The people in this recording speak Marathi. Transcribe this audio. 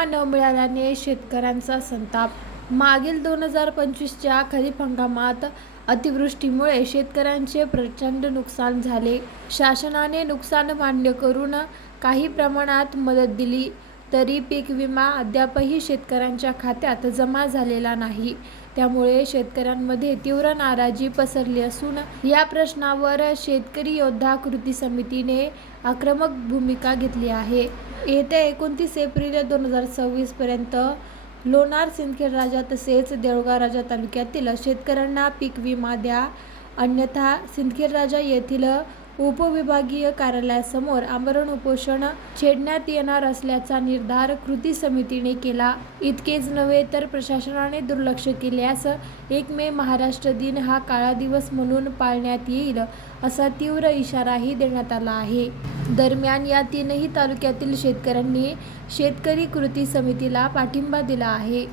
विमा न मिळाल्याने शेतकऱ्यांचा संताप. मागील 2025च्या खरीप हंगामात अतिवृष्टीमुळे शेतकऱ्यांचे प्रचंड नुकसान झाले. शासनाने नुकसान मान्य करून काही प्रमाणात मदत दिली तरी पीक विमा अद्यापही शेतकऱ्यांच्या खात्यात जमा झालेला नाही. त्यामुळे शेतकऱ्यांमध्ये तीव्र नाराजी पसरली असून या प्रश्नावर शेतकरी योद्धा कृती समितीने आक्रमक भूमिका घेतली आहे. येत्या 29 एप्रिल 2026 पर्यंत लोणार, सिंदखेडराजा तसेच देऊळगाव तालुक्यातील शेतकऱ्यांना पीक विमा द्या, अन्यथा सिंदखेडराजा येथील उपविभागीय कार्यालयासमोर आमरण उपोषण छेडण्यात येणार असल्याचा निर्धार कृती समितीने केला. इतकेच नव्हे तर प्रशासनाने दुर्लक्ष केल्यास 1 मे महाराष्ट्र दिन हा काळा दिवस म्हणून पाळण्यात येईल असा तीव्र इशाराही देण्यात आला आहे. दरम्यान या तीनही तालुक्यातील शेतकऱ्यांनी शेतकरी कृती समितीला पाठिंबा दिला आहे.